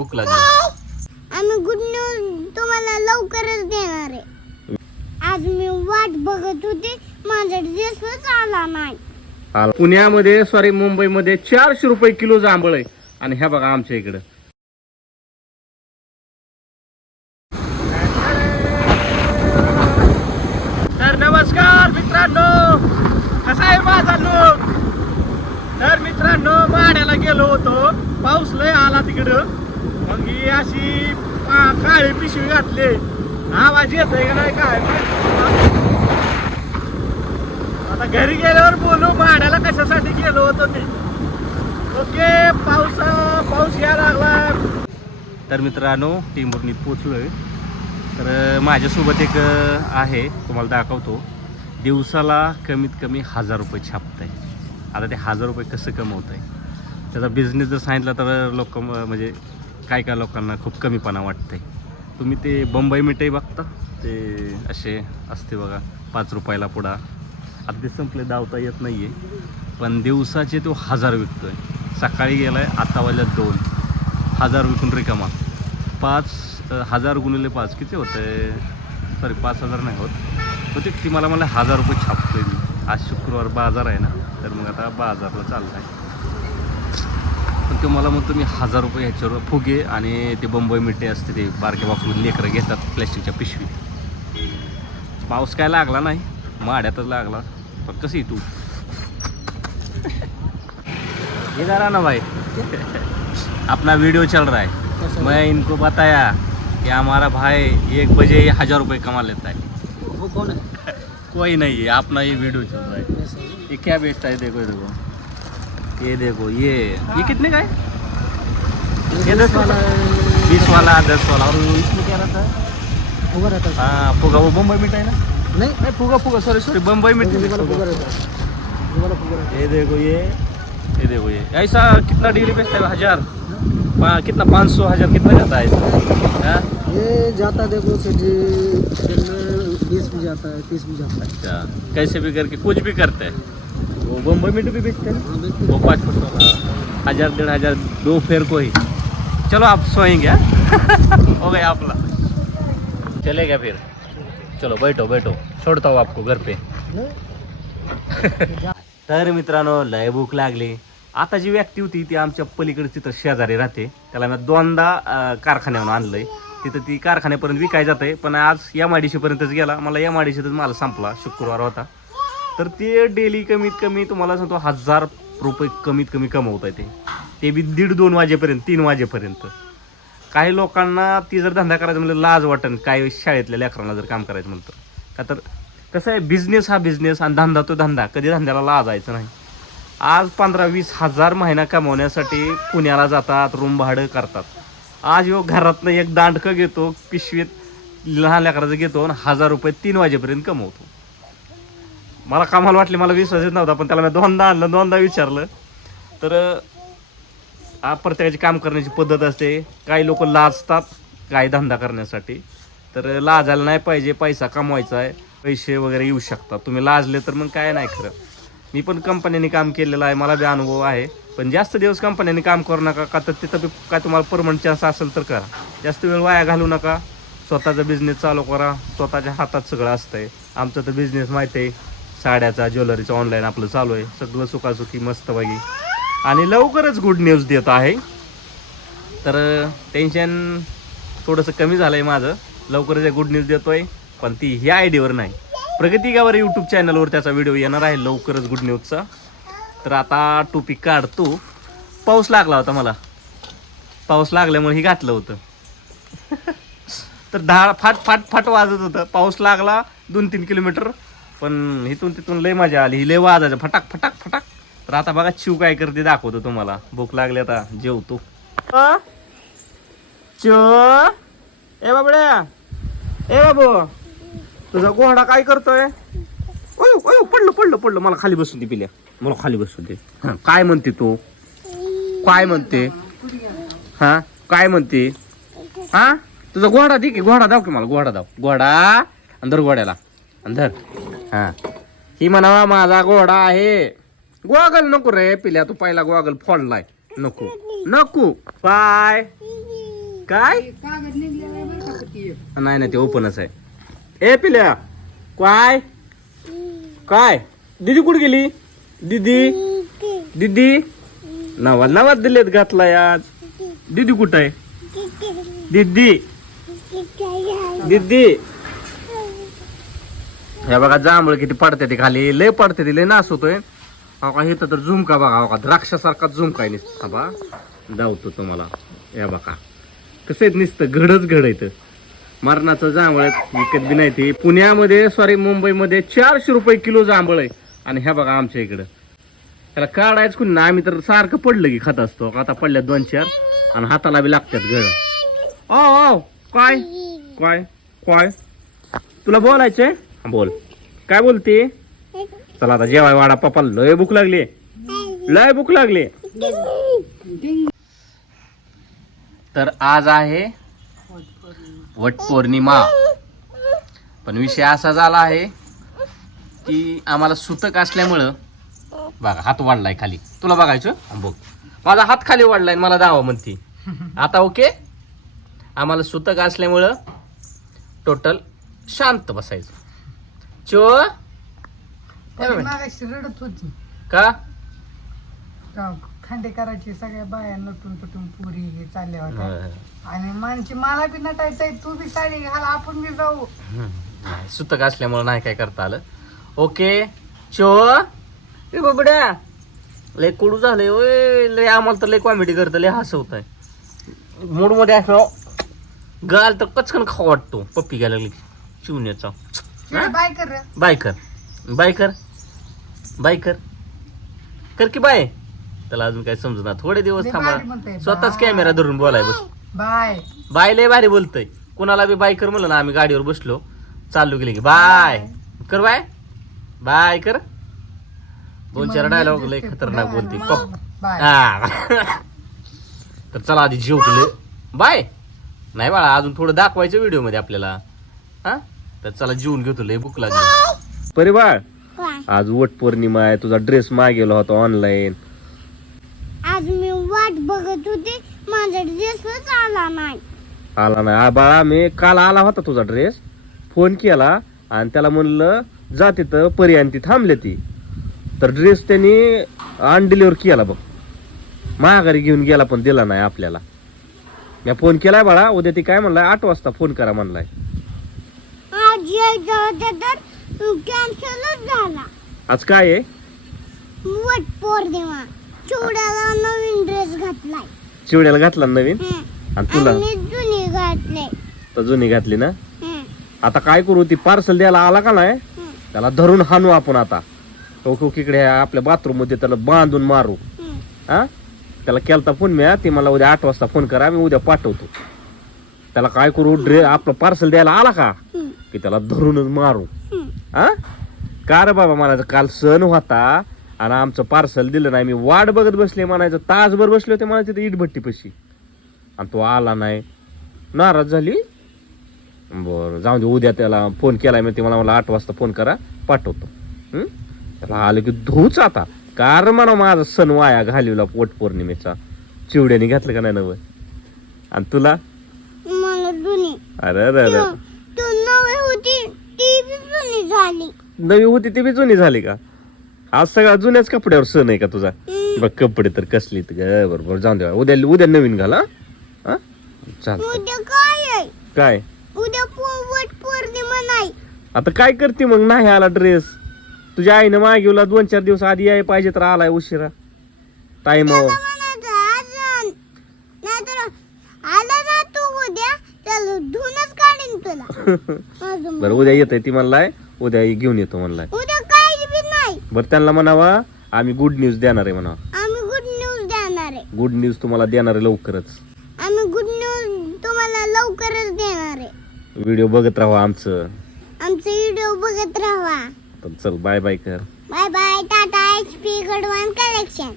भूक लागली. आम्ही गुड न्यूज तुम्हाला लवकरच देणार आहे. आज मी वाट बघत होते माझा ड्रेसच आला नाही. पुण्यामध्ये सॉरी मुंबईमध्ये चारशे रुपये किलो जांभळ आहे. आणि ह्या बघा आमच्या इकडं. तर नमस्कार मित्रांनो. कसा आहे माझा लोक तर मित्रांनो माड्याला गेलो होतो. पाऊस लय आला तिकडं. ती ही अशी पा- काळी पिशवी घातली. आवाज येतोय का नाही काय आता घरी गेल्यावर बोलू माड्याला कशासाठी गेलो होतो ते ओके पाऊस पाऊस या लागला. तर मित्रांनो टिंबुर्णीत पोचलोय. तर माझ्यासोबत एक आहे तुम्हाला दाखवतो. दिवसाला कमीत कमी हजार रुपये छापत आहे आता ते हजार रुपये कसं कमवत आहे त्याचा बिझनेस जर सांगितला तर लोक म्हणजे काय काय लोकांना खूप कमीपणा वाटते तुम्ही ते बंबई मिठाई बघता? ते असे असते बघा पाच रुपयाला पुडा. अगदी संपले धावता येत नाही आहे पण दिवसाचे तो हजार विकतो आहे सकाळी गेला आहे आता वाजल्यात दोन. हजार विकून रिकामा. पाच हजार गुणिले पाच किती होते सॉरी पाच हजार नाही होत. होते ती मला मला हजार रुपये छापतोय मी. आज शुक्रवार बाजार आहे ना तर मग आता बाजारला चालला आहे पण तो मला म्हणतो मी हजार रुपये ह्याच्यावर फुगे आणि ते बंबई मिठे असते ते बारक्या बापरून लेकरं घेतात प्लॅस्टिकच्या पिशवीत पाऊस काय लागला नाही माड्यातच लागला. पण कशी तू. ये जरा ना भाई. अपना वीडियो चल रहा है. मैं इनको बताया कि हमारा भाई एक बजे हजार रुपए कमा लेता है। वो कौन है? कोई नहीं है अपना ये वीडियो चल रहा है। ये क्या बेचता है देखो देखो ये देखो ये ये कितने का है? ये दस वाला बीस वाला दस वाला। और इसमें क्या रहता है? फुगा रहता है हाँ फुगा। वो बम्बई मिठाई ना? नहीं नहीं फुगा फुगा सॉरी सॉरी। बम्बई मिठाई। फुगा रहता है। वो वाला फुगा रहता ये देखो ये ये देखो ये। ऐसा कितना डेली बेचता है? हज़ार। कितना? पाँच सौ हज़ार कितना जाता है इसका हाँ? ये जाता देखो सेठ जी दिन में बीस भी जाता है तीस भी जाता है। अच्छा। कैसे भी करके कुछ भी करते हैं। वो बम्बई तो भी बेचते हैं? वो पाँच परसेंट हजार डेढ़ हजार दो फेर को ही। चलो आप सोएंगे हो? गया आपला। चलेगा फिर। चलो बैठो बैठो। छोड़ता हूँ आपको घर पे। तर मित्रांनो लय भूक लागली. आता जी व्यक्ती होती ती आमच्या पलीकडे तिथं शेजारी राहते. त्याला मी दोनदा कारखान्यावर कारखान्यावरून आणलंय. तिथं ती कारखान्यापर्यंत विकाय जाते पण आज या पर्यंतच गेला. मला या माडीशीतच माल संपला. शुक्रवार होता. तर ते डेली कमीत कमी तुम्हाला सांगतो हजार रुपये कमीत कमी कमवत आहे ते ते बी दीड दोन वाजेपर्यंत तीन वाजेपर्यंत. काही लोकांना ती जर धंदा करायचा म्हणलं लाज वाटन काही शाळेतल्या लेकरांना जर काम करायचं म्हणतं. का तर कसं आहे बिझनेस हा बिझनेस आणि धंदा तो धंदा. कधी धंद्याला लाजायचं नाही. आज पंधरा वीस हजार महिना कमवण्यासाठी पुण्याला जातात रूम भाडं करतात. आज यो घरातनं एक दांडकं घेतो पिशवीत लहान लेकराचं घेतो आणि हजार रुपये तीन वाजेपर्यंत कमवतो. मला कामाला वाटले मला विश्वास येत नव्हता पण त्याला मी दोनदा आणलं दोनदा विचारलं. तर प्रत्येकाची काम करण्याची पद्धत असते. काही लोक लाजतात काही धंदा करण्यासाठी. तर लाजायला नाही पाहिजे पैसा कमवायचा आहे. पैसे वगैरे येऊ शकतात. तुम्ही लाजले तर मग काय नाही खरं. मी पण कंपन्यांनी काम केलेलं आहे मला बी अनुभव आहे. पण जास्त दिवस कंपन्यांनी काम करू नका का तर तिथं बी काय तुम्हाला परमनंट चान्स असेल तर करा. जास्त वेळ वाया घालू नका. स्वतःचा बिझनेस चालू करा. स्वतःच्या हातात सगळं असतंय. आमचं तर बिझनेस माहिती आहे. साड्याचा ज्वेलरीचा ऑनलाईन आपलं चालू आहे. सगळं सुखासुखी मस्तपैकी. आणि लवकरच गुड न्यूज देत आहे. तर टेन्शन थोडंसं कमी झालं आहे माझं. लवकरच गुड न्यूज देतोय पण ती ह्या आयडीवर नाही. प्रगती गावर यूट्यूब चॅनलवर त्याचा व्हिडिओ येणार आहे लवकरच गुड न्यूजचा तर आता टोपी काढतो. पाऊस लागला होता मला. पाऊस लागल्यामुळे हे घातलं होतं. तर दहा फाट फाट फाट वाजत होतं. पाऊस लागला दोन तीन किलोमीटर. पण इथून तिथून लय मजा आली. ही लय वाजायचं. फटाक फटाक फटाक. तर आता बघा चिव काय करते दाखवतो तुम्हाला. भूक लागली आता. जेवतो. हो? ए बाबड्या. ए बाबू. तुझा घोडा काय करतोय? ओय ओय पडलं पडलं पडलं. मला खाली बसून दे पिल्या. मला खाली बसून दे. काय म्हणते तू? काय म्हणते? हा काय म्हणते? हा? तुझा घोडा दे की. घोडा दाव की मला. घोडा दाव. घोडा अंदर घोड्याला अंदर हा. ही म्हणावा माझा घोडा आहे. गोगल नको रे पिल्या तू पहिला गोगल फोडलाय. नको. नको. पाय काय? नाही नाही ते ओपनच आहे. ए पिल्या. काय? काय? दिदी कुठे गेली? दिदी. दिदी. नवाज नवाज दिलेत घातलाय आज. दिदी कुठं आहे? दिदी. दिदी. हे बघा जांभळ किती पडते ते खाली. लय पडते ते लय नास होतोय. हा का इथं तर झुमका बघा हा का द्राक्षासारखा झुमका आहे नुसता बा. धावतो तुम्हाला. या बघा. कसं येत निसतं घडच घड येतं मरणाचं जांभळ विकत बी नाही ते. पुण्यामध्ये सॉरी मुंबईमध्ये चारशे रुपये किलो जांभळ आहे. आणि ह्या बघा आमच्या इकडं. त्याला काढायचं कुणी ना आम्ही तर सारखं पडलं की खात असतो. आता पडल्या दोन चार. आणि हाताला बी लागतात घड. ओ काय? काय? काय? तुला बोलायचंय? बोल. काय बोलते? चला आता जेवाय वाडा. पप्पा लय भूक लागली. लय भूक लागली. तर आज आहे वट पौर्णिमा. पण विषय असा झाला आहे की आम्हाला सुतक असल्यामुळं बघा हात वाढलाय खाली. तुला बघायचं? बघ. माझा हात खाली वाढलाय आणि मला दावा म्हणती. आता ओके? आम्हाला सुतक असल्यामुळं टोटल शांत बसायचं. चो? मागाशी रडत होती. का? का खांडेकराची सगळ्या बाया नटून तुटून पुरी हे चालल्या होत्या आणि मानची मला बी नटायचंय तू बी साडी घाल आपण बी जाऊ. नाही, सुतक असल्यामुळं नाही काय करता आलं. ओके. चो? ए बाबड्या. लय कडू झालंय ओय लय आम्हाला तर लय कॉमेडी करतं लय हसवत आहे मूडमध्ये असलो गाल तर कचकन खाऊ वाटतो. पप्पी घ्यायला लागली. चिवण्याचा बाय कर. रे. बाय कर. बाय कर. बाय कर. कर की बाय. त्याला अजून काय समजणार थोडे दिवस थांबा. स्वतःच बाय. कॅमेरा धरून बोलाय बस. बाय. बाय लय भारी बोलतय. कुणाला बी बाय कर म्हणलं ना आम्ही गाडीवर बसलो. चालू गेले की बाय. कर बाय. बाय कर. दोन चार डायलॉग लय खतरनाक बोलते. पप बाय. हा. तर चला आधी जेवले बाय. नाही बाळा अजून थोडं दाखवायचं व्हिडिओमध्ये आपल्याला. हा? तर चला जेवून घेतो लय भूक लागली. परिवार आज वट पौर्णिमा आहे तुझा ड्रेस मागेला होता ऑनलाईन आज मी वाट बघत होते माझा ड्रेसच आला नाही. आला नाही. आ बाळा मी काल आला होता तुझा ड्रेस फोन केला आणि त्याला म्हणलं जा तिथं पर्यंती थांबले ती. तर ड्रेस त्यांनी अनडिलिव्हर केला बघ. महागारी घेऊन गेला पण दिला नाही आपल्याला. मी फोन केलाय बाळा उद्या ती काय म्हणलाय? आठ वाजता फोन करा म्हणलाय. आज यायचं होतं तर कॅन्सलच झाला. आज काय आहे? वट पौर्णिमा चिवड्याला नवीन ड्रेस घातलाय. चिवड्याला घातला ना नवीन? हं. आणि तुला? आणि जुनी घातले. तर जुनी घातली ना? हं. आता काय करू ती पार्सल द्यायला आला का नाही? हं. त्याला धरून हाणू आपण आता. इकडे आपल्या बाथरूममध्ये त्याला बांधून मारू. हं. हा? त्याला केलता फोन मी ती मला उद्या आठ वाजता फोन करा मी उद्या पाठवतो. त्याला काय करू ड्रे आपलं पार्सल द्यायला आला का. की त्याला धरूनच मारू. हं. का रे बाबा मला काल सण होता आणि आमचं पार्सल दिलं नाही. मी वाट बघत बसले म्हणायचं तासभर बसले होते मला तिथे इटभट्टी पशी आणि तो आला नाही. नाराज झाली? बरं जाऊ दे उद्या त्याला फोन केलाय मी ते मला मला आठ वाजता फोन करा पाठवतो? त्याला आलं की धूच आता. कार म्हणा माझा सण वाया घालवला पोट पौर्णिमेचा. चिवड्याने घातलं का नाही नवं? आणि तुला? अरे अरे झाली. नवी होती ती बी जुनी झाली का? आज सगळा जुन्याच कपड्यावर सण आहे का तुझा. बघ कपडे तर कसली बरोबर जाऊन द्या उद्या उद्या नवीन घाला हा? चाल उद्या काय आहे? काय? उद्या पौर्णिमा नाही. आता काय करते मग? नाही आला ड्रेस तुझ्या आईनं मागवला दोन चार दिवस आधी याय पाहिजे तर आलाय उशिरा. टाइमावर त्याला म्हणायचं आज आण. नाहीतर आला ना तू उद्या त्याला धुनच काढीन तुला. अजून बरं उद्या येतंय ती म्हणलाय. उद्या घेऊन येतो म्हणलाय. उद्या काही बी नाही. बरं त्यांना म्हणावा आम्ही गुड न्यूज देणार आहे म्हणावा. आम्ही गुड न्यूज देणार आहे. गुड न्यूज तुम्हाला देणार आहे लवकरच. आम्ही गुड न्यूज तुम्हाला लवकरच देणार आहे. व्हिडिओ बघत राहा आमचं. आमचे व्हिडिओ बघत राहा. तर चल बाय बाय कर. Bye bye tata H P गडवान collection